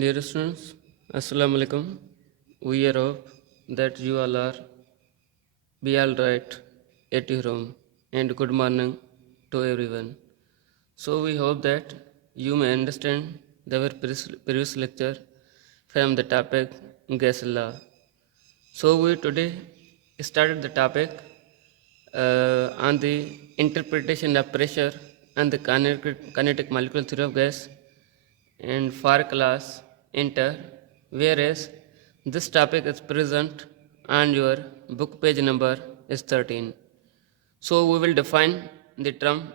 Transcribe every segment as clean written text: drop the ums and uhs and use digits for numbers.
Dear students, Assalamu alaikum. We are hope that you all are be all right at your home and good morning to everyone. So we hope that you may understand our previous lecture from the topic gas law. So we today started the topic on the interpretation of pressure and the kinetic molecular theory of gas and for class enter, whereas this topic is present on your book page number is 13. So we will define the term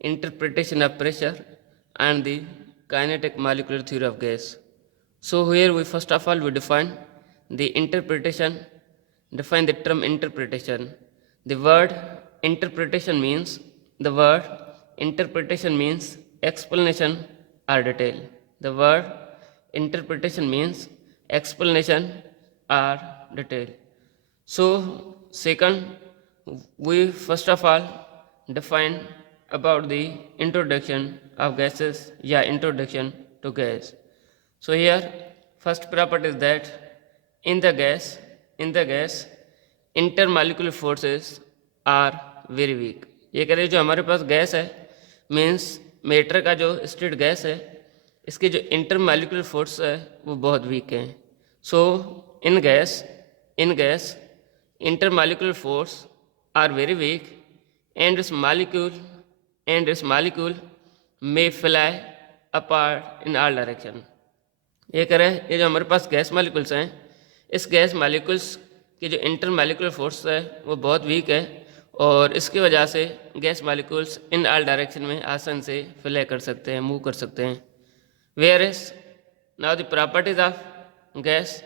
interpretation of pressure and the kinetic molecular theory of gas. So here we first of all we define the interpretation, define the term interpretation. The word interpretation means explanation or detail. The word interpretation means explanation or detail. So second, we first of all define about the introduction of gases, introduction to gas. So here first property is that in the gas intermolecular forces are very weak. ये कह रहे जो हमारे पास gas है means matter का जो state gas है इसके जो इंटरमॉलिक्यूलर फोर्स है वो बहुत वीक हैं. So in gas intermolecular force are very weak and its molecule may fly apart in all direction. ये कह रहे हैं ये जो हमारे पास गैस मालिक्यूल्स हैं इस गैस मालिक्यूल्स की जो इंटरमॉलिक्यूलर फोर्स है वो बहुत वीक है और इसकी वजह से gas molecules in all direction में आसान से फ्लाई कर सकते हैं, मूव कर सकते हैं. Where is now the properties of gas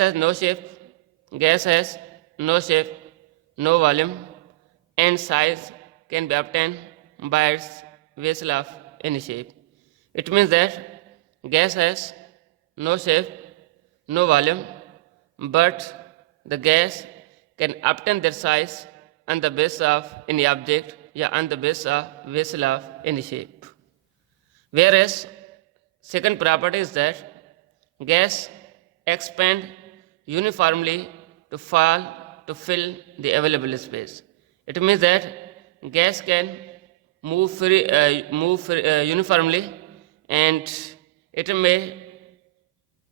has no shape, gas has no shape, no volume, and size can be obtained by its vessel of any shape. It means that gas has no shape, no volume, but the gas can obtain their size on the basis of any object, on the basis of vessel of any shape. Whereas second property is that gas expand uniformly to fill the available space. It means that gas can move uniformly and it may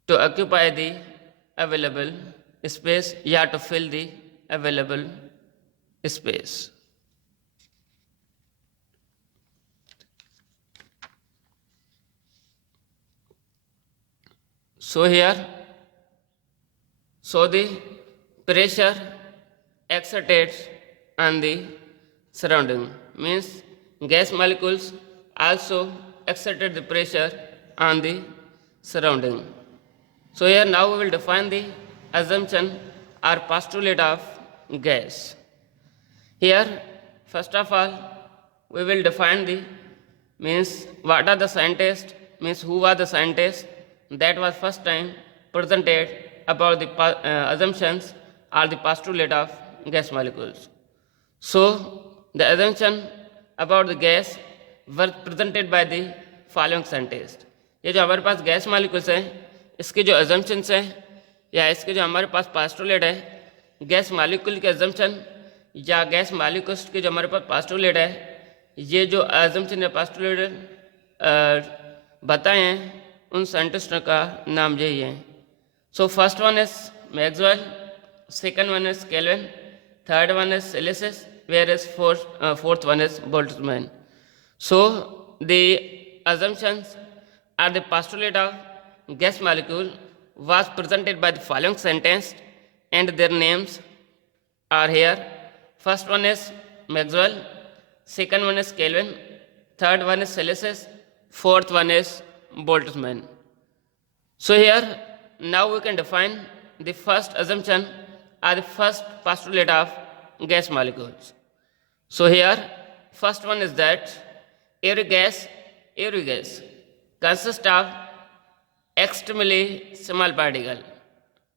to occupy the available space to fill the available space. So here, the pressure exerted on the surrounding means gas molecules also exerted the pressure on the surrounding. So here now we will define the assumption or postulate of gas. Here first of all we will define the means what are the scientists, means who are the scientists that was first time presented about the assumptions or the postulate of gas molecules. So the assumption about the gas were presented by the following scientists. ये जो हमारे पास gas molecules हैं इसके जो assumptions हैं या इसके जो हमारे पास postulate है गैस मालिक्यूल के assumption या गैस मालिक्यूल्स के जो हमारे पास postulate है ये जो assumption या postulate बताए हैं उन साइंटिस्टों का नाम यही है. So first one is Maxwell, second one is Kelvin, third one is Celsius, whereas fourth one is Boltzmann. So the assumptions or the postulate of gas molecule was presented by the following sentence and their names are here. First one is Maxwell, second one is Kelvin, third one is Celsius, fourth one is Boltzmann. So here now we can define the first assumption or the first postulate of gas molecules. So here first one is that every gas consists of extremely small particle.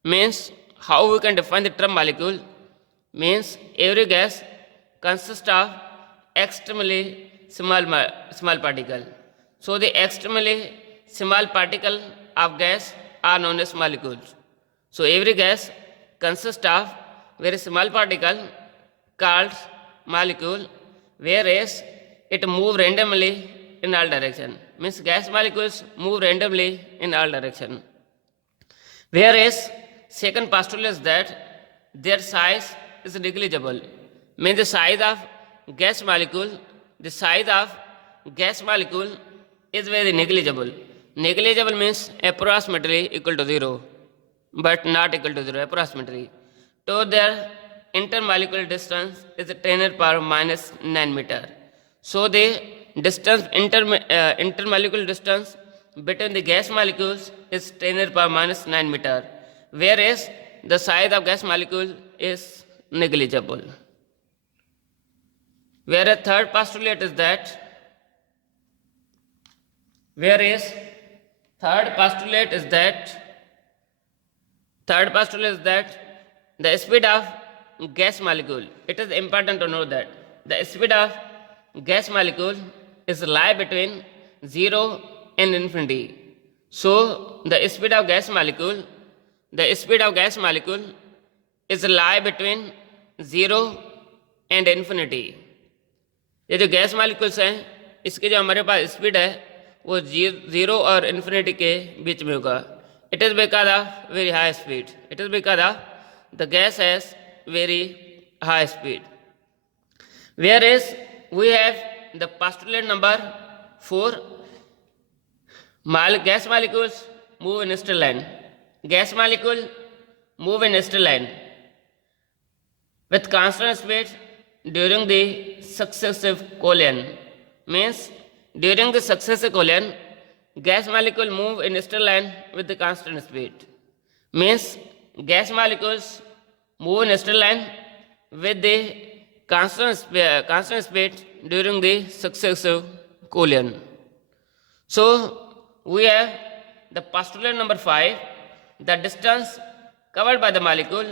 Means how we can define the term molecule means every gas consists of extremely small particle. So the extremely small particle of gas are known as molecules. So every gas consists of very small particle called molecule, whereas it move randomly in all direction. Means gas molecules move randomly in all direction. Whereas second postulate is that their size is negligible. Means the size of gas molecule is very negligible. Negligible means approximately equal to 0, but not equal to 0, approximately. So their intermolecular distance is 10⁻⁻9 meter. So the distance intermolecular distance between the gas molecules is 10⁻⁻9 meter, whereas the size of gas molecule is negligible. Whereas third postulate is that the speed of gas molecule, it is important to know that the speed of gas molecule is lie between 0 and infinity. So the speed of gas molecule is lie between 0 and infinity. ये जो gas molecules हैं इसकी जो हमारे पास speed है वो 0 और infinity के बीच में होगा. It is because of very high speed. It is because of the gas has very high speed. Where is we have the postulate number 4. Gas molecules move in a straight line. Gas molecule move in a straight line with constant speed during the successive collision. Means during the successive collision, gas molecule move in a straight line with the constant speed. Means gas molecules move in a straight line with the constant speed during the successive collision. So we have the postulate number 5. The distance covered by the molecule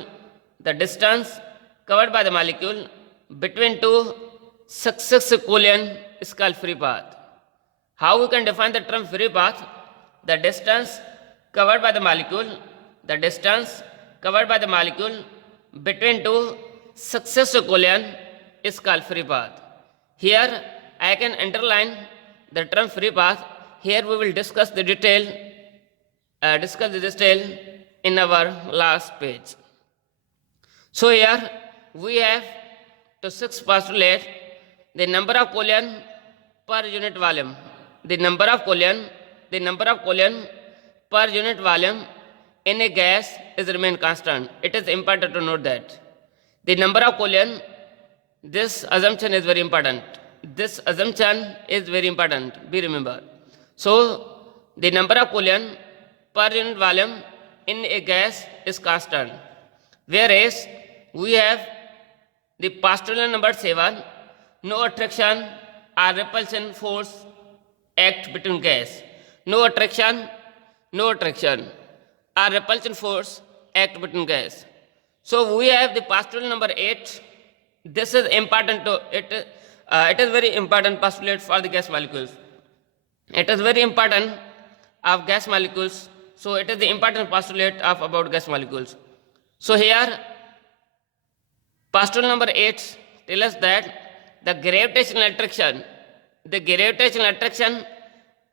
between two successive collision is called free path. How we can define the term free path? The distance covered by the molecule between two successive collision is called free path. Here I can underline the term free path. Here we will discuss the detail in our last page. So here we have to 6 postulate the number of collision per unit volume. The number of collision per unit volume in a gas is remain constant. It is important to note that the number of collision, this assumption is very important. Be remember. So the number of collision per unit volume in a gas is constant. Whereas we have the postulate number 7. No attraction or repulsion force act between gas. No attraction or repulsion force act between gas. So we have the postulate number 8. This is important to it. It is very important postulate for the gas molecules. It is very important of gas molecules. So it is the important postulate of about gas molecules. So here postulate number 8 tells us that the gravitational attraction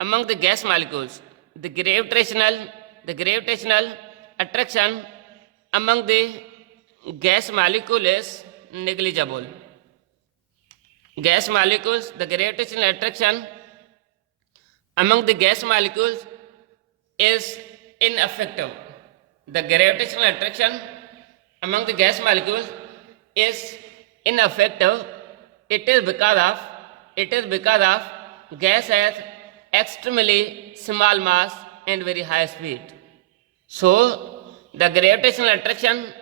among the gas molecules, the gravitational attraction among the gas molecule is negligible. Gas molecules, the gravitational attraction among the gas molecules is ineffective. The gravitational attraction among the gas molecules is ineffective. It is because of gas has extremely small mass and very high speed. So the gravitational attraction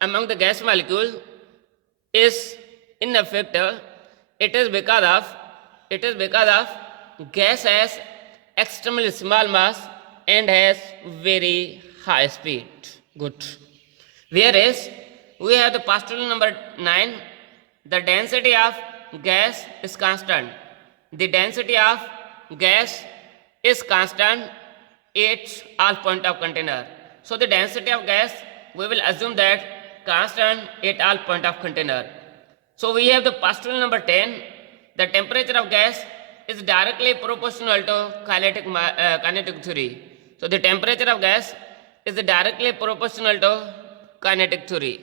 among the gas molecule is ineffective. It is because of gas has extremely small mass and has very high speed. Good. Whereas we have the postulate number 9. The density of gas is constant. The density of gas is constant each all point of container. So the density of gas, we will assume that constant at all point of container. So we have the postulate number 10. The temperature of gas is directly proportional to kinetic theory. So the temperature of gas is directly proportional to kinetic theory.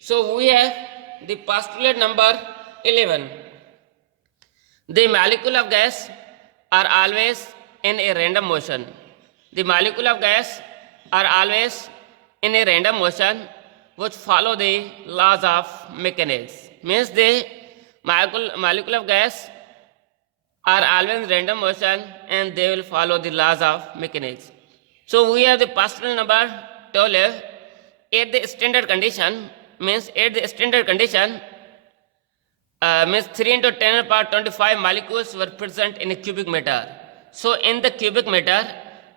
So we have the postulate number 11. The molecule of gas are always in a random motion. The molecule of gas are always in a random motion which follow the laws of mechanics. Means the molecule of gas are always in random motion and they will follow the laws of mechanics. So we have the postulate number 12. At the standard condition, means 3 into 10 power 25 molecules were present in a cubic meter. So in the cubic meter,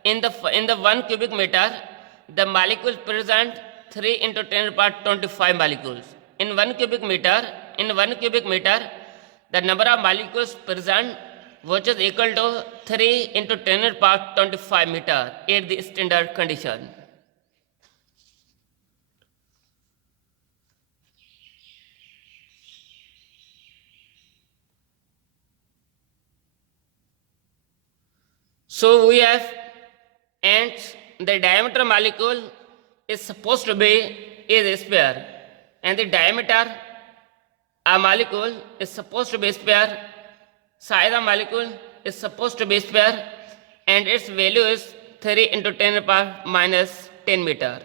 in the 1 cubic meter, the molecules present 3 into 10 power 25 molecules. In 1 cubic meter, the number of molecules present, which is equal to 3 into 10 power 25 meter at the standard condition. So we have, and the diameter molecule is supposed to be is sphere, and the diameter a molecule is supposed to be sphere, size of molecule is supposed to be sphere, and its value is 3 into 10 power minus 10 meter.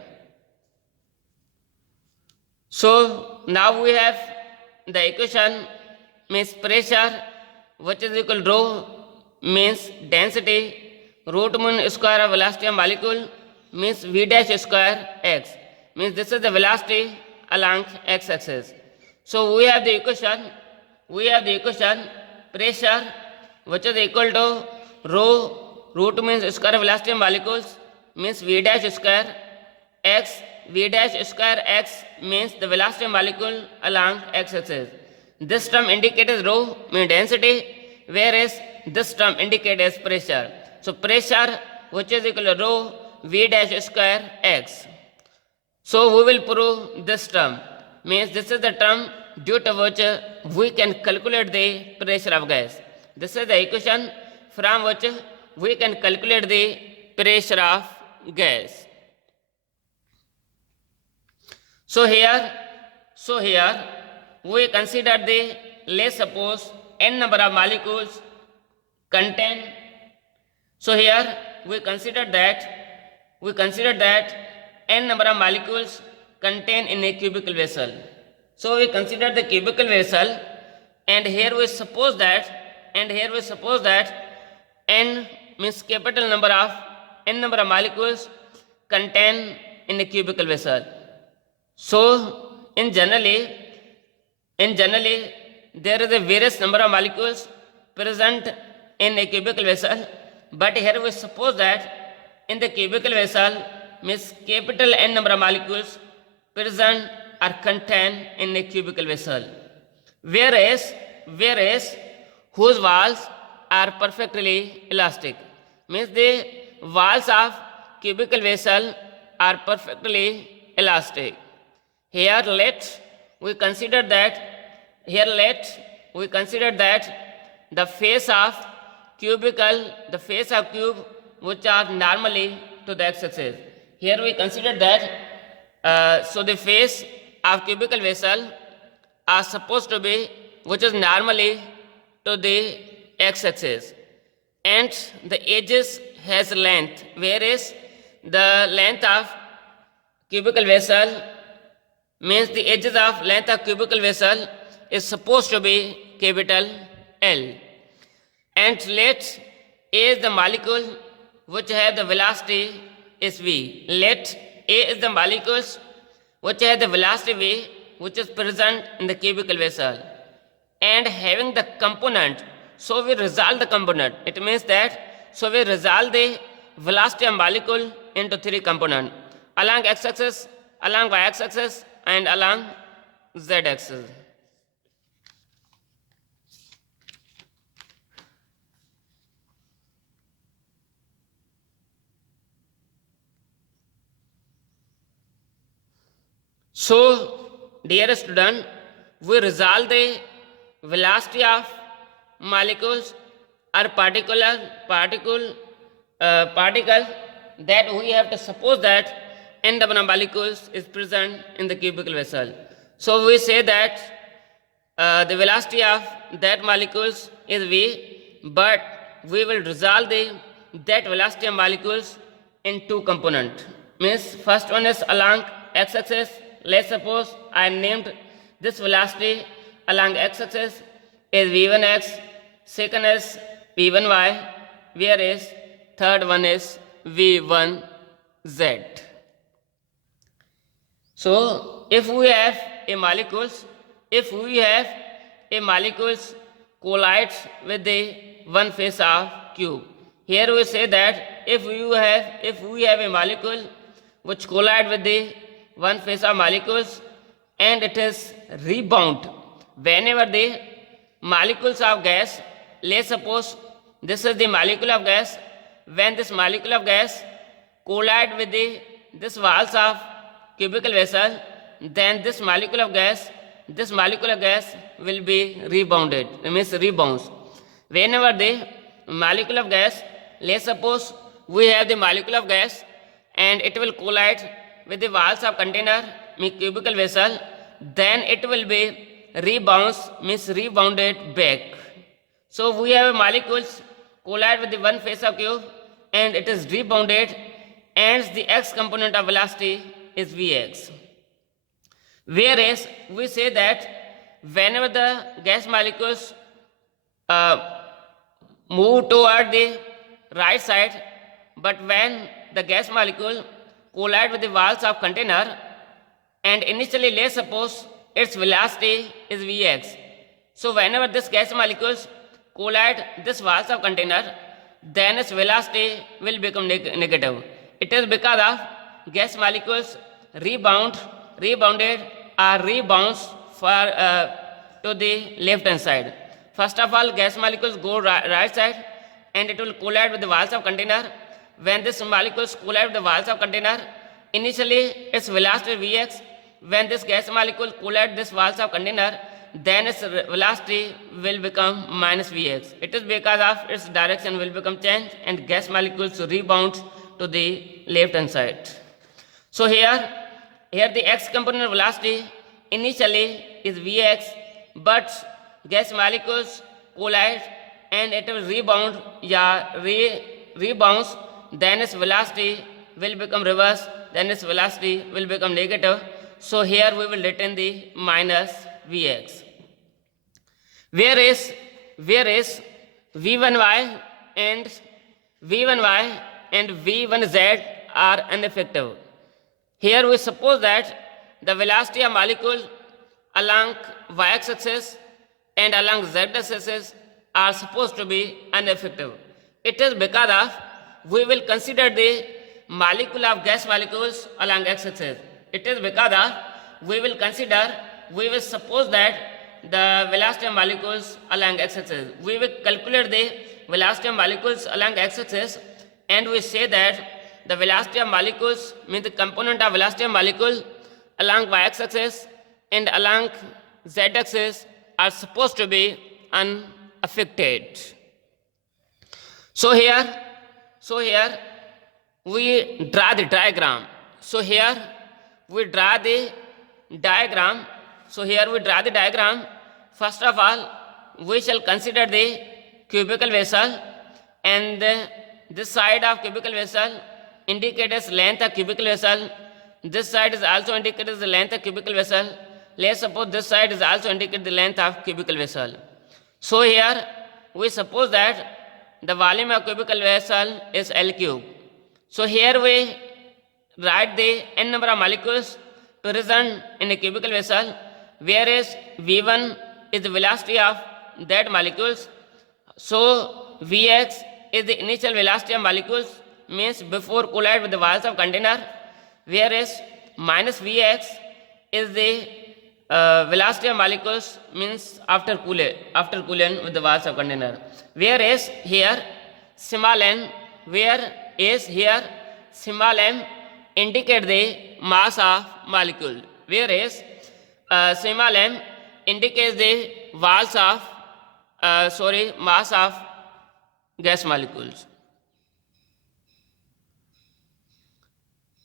So now we have the equation, means pressure, which is equal to rho, means density, root mean square of velocity of molecule, means v dash square x, means this is the velocity along x-axis. So we have the equation pressure, which is equal to rho, root means square of velocity of molecules, means v dash square x, v dash square x means the velocity of molecule along x-axis. This term indicates rho means density, whereas this term indicates pressure. So pressure, which is equal to rho v dash square x. So we will prove this term, means this is the term due to which we can calculate the pressure of gas. This is the equation from which we can calculate the pressure of gas. So here we consider the, let's suppose n number of molecules contain. So here we consider that n number of molecules contained in a cubical vessel. So we consider the cubical vessel, and here we suppose that n means capital number of n number of molecules contained in a cubical vessel. So in generally there is a various number of molecules present in a cubical vessel, but here we suppose that in the cubical vessel means capital N number of molecules present or contained in a cubical vessel, whereas whose walls are perfectly elastic, means the walls of cubical vessel are perfectly elastic. Here let we consider that the face of cube which are normally to the x-axis. Here we consider that so the face of cubical vessel are supposed to be which is normally to the x-axis, and the edges has length, whereas the length of cubical vessel means the edges of length of cubical vessel is supposed to be capital L. And let A is the molecule which have the velocity is V. Let A is the molecules which have the velocity V, which is present in the cubical vessel, and having the component. So we resolve the component. It means that so we resolve the velocity of molecule into three components: along x-axis, along y-axis, and along z-axis. So, dear student, we resolve the velocity of molecules or particle that we have to suppose that n number of molecules is present in the cubical vessel. So we say that the velocity of that molecules is v, but we will resolve that velocity of molecules in two components. Means first one is along x-axis. Let's suppose I named this velocity along x-axis is v1x, second is v1y, whereas third one is v1z. So if we have a molecules collides with the one face of cube. Here we say that if we have a molecule which collide with the one face of molecules and it is rebound whenever the molecules of gas, let's suppose this is the molecule of gas, when this molecule of gas collide with this walls of cubical vessel, then this molecule of gas will be rebounded, means rebounds. Whenever the molecule of gas, let's suppose we have the molecule of gas and it will collide with the walls of container, cubical vessel, then it will be rebounded back. So we have molecules collide with the one face of cube and it is rebounded, and the x component of velocity is vx. Whereas we say that whenever the gas molecules move toward the right side, but when the gas molecule collide with the walls of container, and initially let's suppose its velocity is vx. So whenever this gas molecules collide this walls of container, then its velocity will become negative. It is because of gas molecules rebounded or rebounds to the left hand side. First of all, gas molecules go right side and it will collide with the walls of container. When this molecules collide with the walls of container, initially its velocity vx. When this gas molecule collide this walls of container, then its velocity will become minus vx. It is because of its direction will become changed and gas molecules rebound to the left hand side. So here the x component velocity initially is vx, but gas molecules collide and it will rebounds, then its velocity will become reverse, then its velocity will become negative. So here we will retain the minus vx. Whereas v1y and v1z are ineffective. Here we suppose that the velocity of molecule along y-axis and along z-axis are supposed to be ineffective. It is because of we will consider the molecule of gas molecules along x-axis. It is because of we will suppose that the velocity of molecules along x-axis. We will calculate the velocity of molecules along x-axis and we say that the velocity of molecules means the component of velocity of molecule along y-axis and along z-axis are supposed to be unaffected. So here we draw the diagram. So here we draw the diagram. First of all, we shall consider the cubical vessel, and this side of cubical vessel indicates length of cubical vessel. This side is also indicates the length of cubical vessel. Let's suppose this side is also indicate the length of cubical vessel. So here we suppose that the volume of cubical vessel is L cube. So here we write the n number of molecules present in a cubical vessel, whereas V1 is the velocity of that molecules. So Vx is the initial velocity of molecules, means before collide with the walls of container, whereas minus Vx is the velocity of molecules, means after cooling with the walls of container. Whereas here small n, small m indicate the mass of molecule. whereas small m indicates the mass of gas molecules.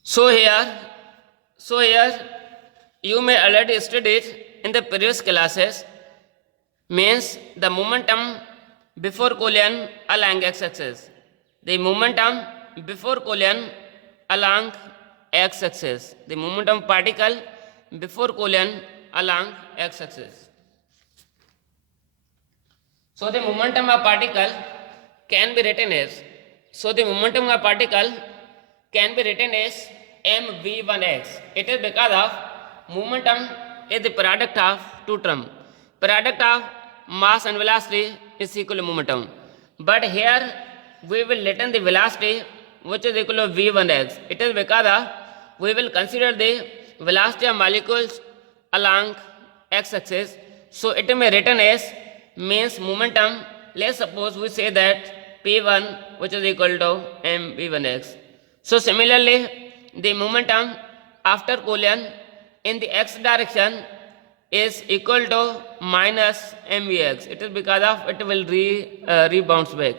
So here you may already studied in the previous classes, means the momentum before collision along x-axis. The momentum before collision along x-axis. The momentum particle before collision along x-axis. So the momentum of particle can be written as, mv1x. It is because of momentum is the product of two terms. Product of mass and velocity is equal to momentum. But here we will written the velocity which is equal to v1x. It is because of we will consider the velocity of molecules along x-axis. So it may written as means momentum. Let's suppose we say that p1 which is equal to mv1x. So similarly, the momentum after collision in the x direction is equal to minus mvx. It is because of it will rebounce back.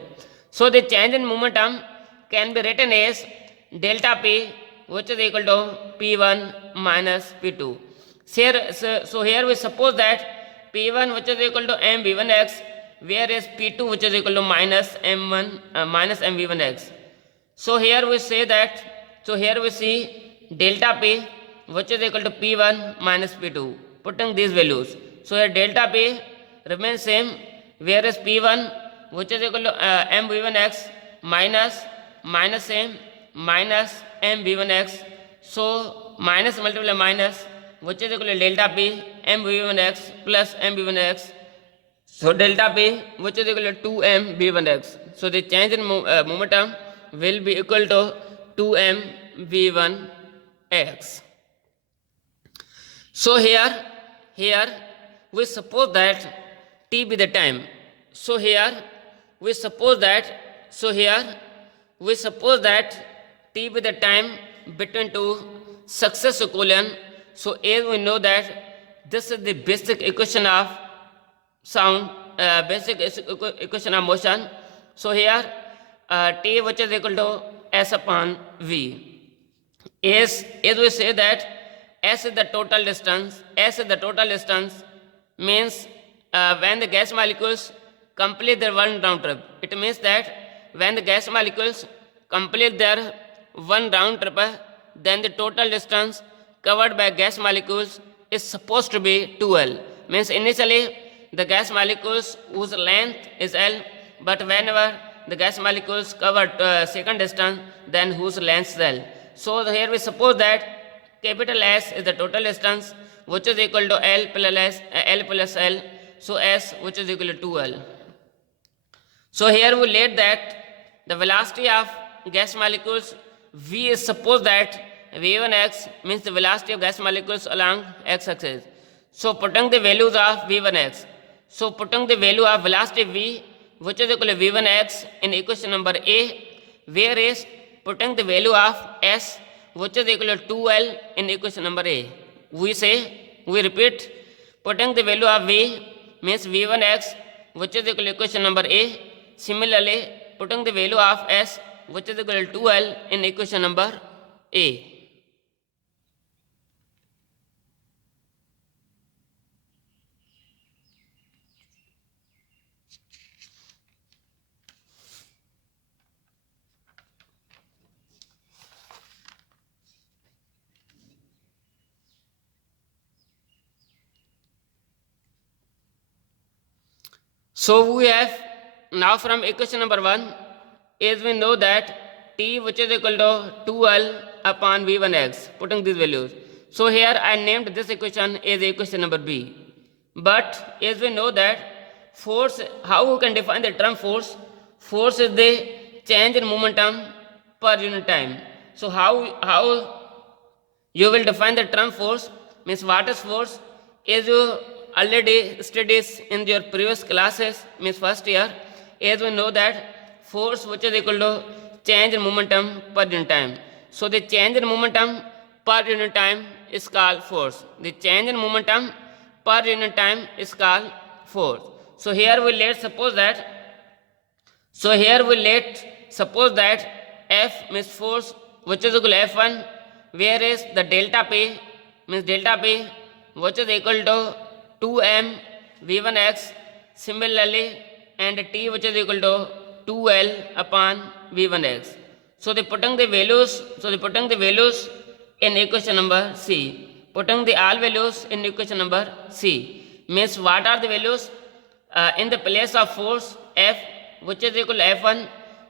So the change in momentum can be written as delta p which is equal to p1 minus p2. So here we suppose that p1 which is equal to mv1x, whereas p2 which is equal to minus mv1x. So here we say that, so here we see delta p which is equal to p1 minus p2, putting these values. So here delta p remains same, whereas p1 which is equal to mv1x minus same minus mv1x. So minus multiplied minus which is equal to delta p mv1x plus mv1x. So delta p which is equal to 2m v1x. So the change in momentum will be equal to 2m v1x. So here we suppose that t be the time. So here we suppose that t be the time between two successive collision. So as we know that this is the basic equation of sound, equation of motion. So here t which is equal to s upon v. As we say that s is the total distance. Means when the gas molecules complete their one round trip. It means that when the gas molecules complete their one round trip, then the total distance covered by gas molecules is supposed to be 2L. Means initially the gas molecules whose length is L, but whenever the gas molecules cover second distance, then whose length is L. So here we suppose that capital S is the total distance which is equal to L plus L. So S which is equal to 2L. So here we let that the velocity of gas molecules V is suppose that V1x means the velocity of gas molecules along x-axis. So putting the values of V1x. So putting the value of velocity V which is equal to V1x in equation number A, whereas putting the value of S which is equal to 2L in equation number A. We repeat, putting the value of V means V1x which is equal to equation number A. Similarly, putting the value of S which is equal to 2L in equation number A. So we have now from equation number 1, as we know that T which is equal to 2L upon V1x, putting these values. So here I named this equation as equation number B. But as we know that force, how we can define the term force? Force is the change in momentum per unit time. So how you will define the term force? Means what is force? As you already studied in your previous classes, means first year, as we know that force which is equal to change in momentum per unit time. So the change in momentum per unit time is called force. The change in momentum per unit time is called force. So here we let suppose that F means force which is equal to F1, whereas the delta P means delta P which is equal to 2m v1x, similarly, and T which is equal to 2L upon v1x. So they putting the values in equation number C. Putting the all values in equation number C means what are the values in the place of force F which is equal to F1,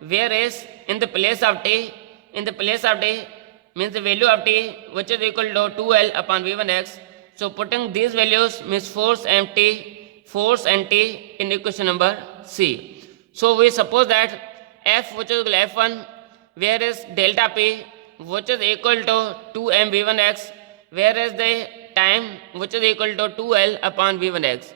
whereas in the place of T means the value of T which is equal to 2L upon v1x. So putting these values means force and T in equation number C. So we suppose that F which is equal to F1, whereas delta P which is equal to 2m v1x, whereas the time which is equal to 2L upon v1x.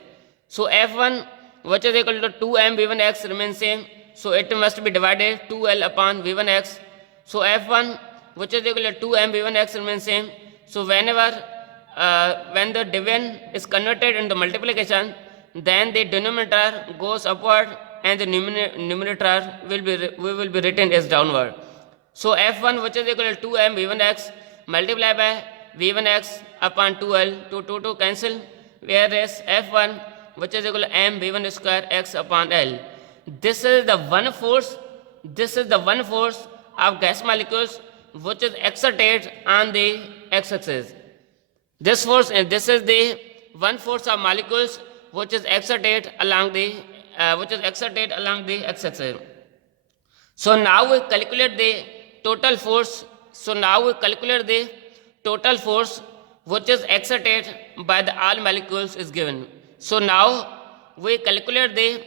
So F1 which is equal to 2m v1x remains same, so it must be divided 2L upon v1x. So F1 which is equal to 2m v1x remains same. So whenever when the division is converted into multiplication, then the denominator goes upward and the numerator will be written as downward. So F1 which is equal to 2m v1x multiplied by v1x upon 2L, 2 cancel, whereas F1 which is equal to m v1 square x upon L. This is the one force of gas molecules which is exerted on the x-axis. This is the one force of molecules which is exerted along the x-axis. So now we calculate the total force. Which is exerted by the all molecules is given. So now we calculate the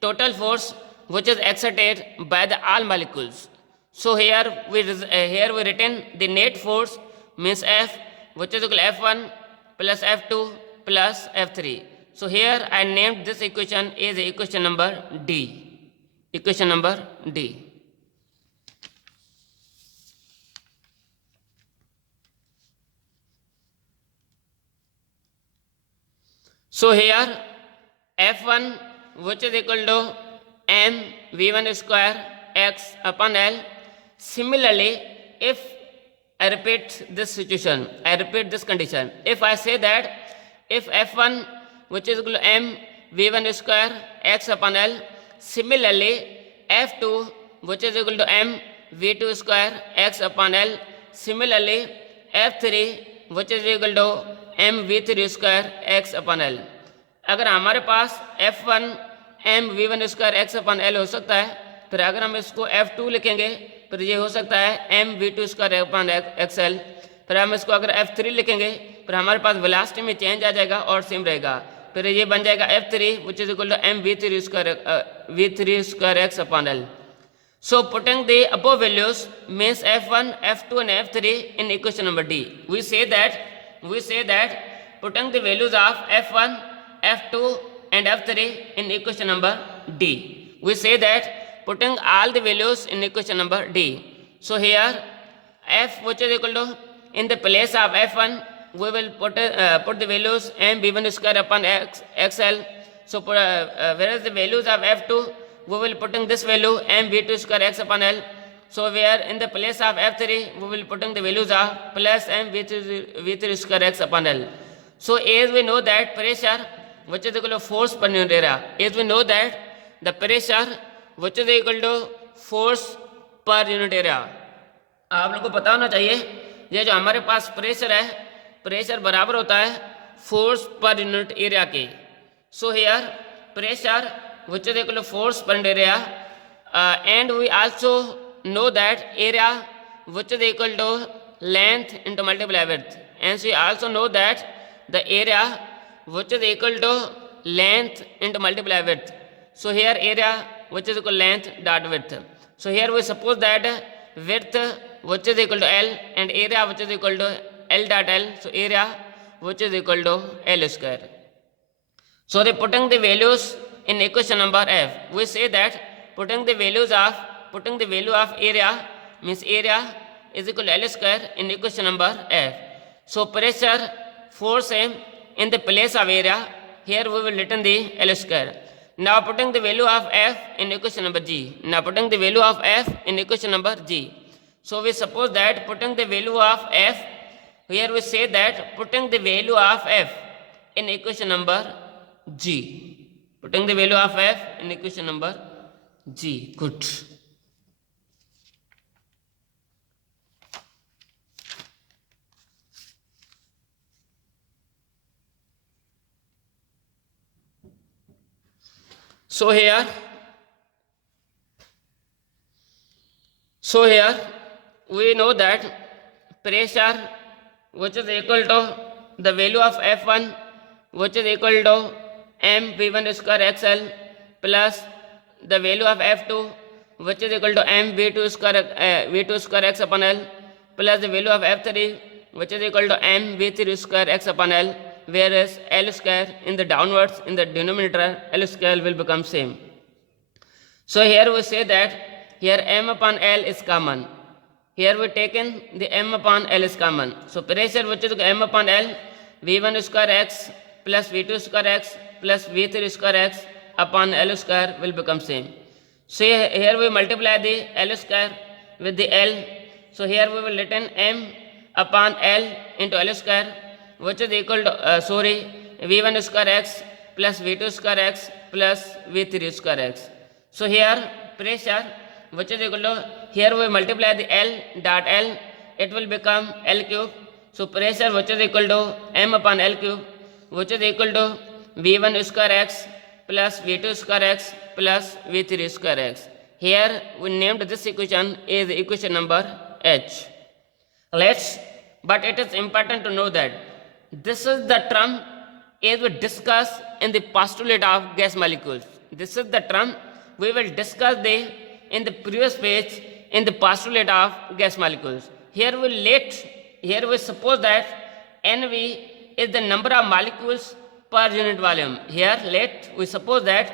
total force which is exerted by the all molecules. So here we written the net force means F which is equal to F1 plus F2 plus F3. So here I named this equation as equation number D. So here F1 which is equal to m v1 square x upon L. Similarly, if I repeat this condition, if I say that if F1 which is equal to m v1 square x upon L, similarly F2 which is equal to m v2 square x upon L, similarly F3 which is equal to m v3 square x upon L. अगर हमारे पास F1 m v1 square x अपन L हो सकता है, फिर अगर हम इसको F2 लिखेंगे फिर ये हो सकता है m v2 square upon xl, फिर हम इसको अगर F3 लिखेंगे फिर हमारे पास वेलोसिटी में चेंज आ जाएगा और सेम रहेगा, फिर ये बन जाएगा F3 which is equal to m v3 square x upon L. So putting the above values means F1, F2 and F3 in equation number D. We say that putting the values of F1, F2 and F3 in equation number D. We say that putting all the values in equation number D. So here F which is equal to, in the place of F1 we will put the values m v1 square upon xl. So whereas the values of F2 we will putting this value m v2 square x upon L. So where in the place of F3 we will putting the values of plus m v3 square x upon L. So as we know that pressure which is equal to force per unit area, as we know that the pressure which is equal to force per unit area, आप लोगों को पता होना चाहिए ये जो हमारे पास pressure है, प्रेशर बराबर होता है फोर्स पर यूनिट एरिया के. So here pressure which is equal to force per unit area, and we also know that area which is equal to length into multiplied width, and we also know that the area which is equal to length into multiplied width. So here area which is equal to length dot width. So here we suppose that width which is equal to L and area which is equal to L dot L. So area which is equal to L square. So they putting the values in equation number F. We say that putting the value of area means area is equal to L square in equation number F. So pressure, force in the place of area, here we will written the L square. Now putting the value of F in equation number G. Now putting the value of F in equation number G. So we suppose that putting the value of F, here we say that putting the value of F in equation number G. Putting the value of F in equation number G. Good. So here we know that pressure which is equal to the value of F1 which is equal to m V1 square XL plus the value of F2 which is equal to m V2 square X upon L plus the value of F3 which is equal to m V3 square X upon L, whereas L square in the downwards in the denominator L square will become same. So here we say that here m upon L is common. Here we taken the m upon L is common. So pressure which is m upon L, V1 square X plus V2 square X plus V3 square X upon L square will become same. So here we multiply the L square with the L. So here we will written m upon L into L square which is equal to V1 square X plus V2 square X plus V3 square X. So here pressure which is equal to, here we multiply the L dot L, it will become L cube. So pressure which is equal to m upon L cube which is equal to V1 square X plus V2 square X plus V3 square X. Here we named this equation is equation number H. But it is important to know that this is the term as we discuss in the postulate of gas molecules. This is the term we will discuss in the previous page in the postulate of gas molecules. Here we suppose that NV is the number of molecules per unit volume. Here we suppose that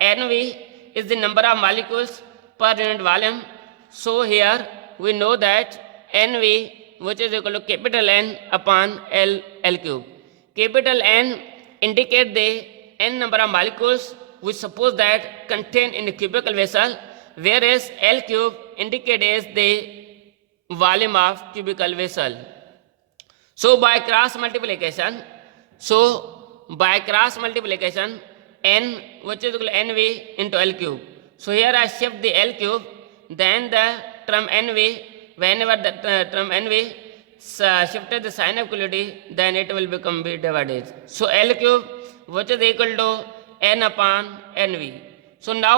NV is the number of molecules per unit volume. So here we know that NV which is equal to capital N upon L cube. Capital N indicate the N number of molecules we suppose that contained in a cubical vessel, whereas L cube indicates the volume of cubical vessel. So by cross multiplication, N which is equal to NV into L cube. So here I shift the L cube, then the term NV, whenever the term NV shifted the sign of equality, then it will become B divided. So L cube which is equal to N upon NV. So now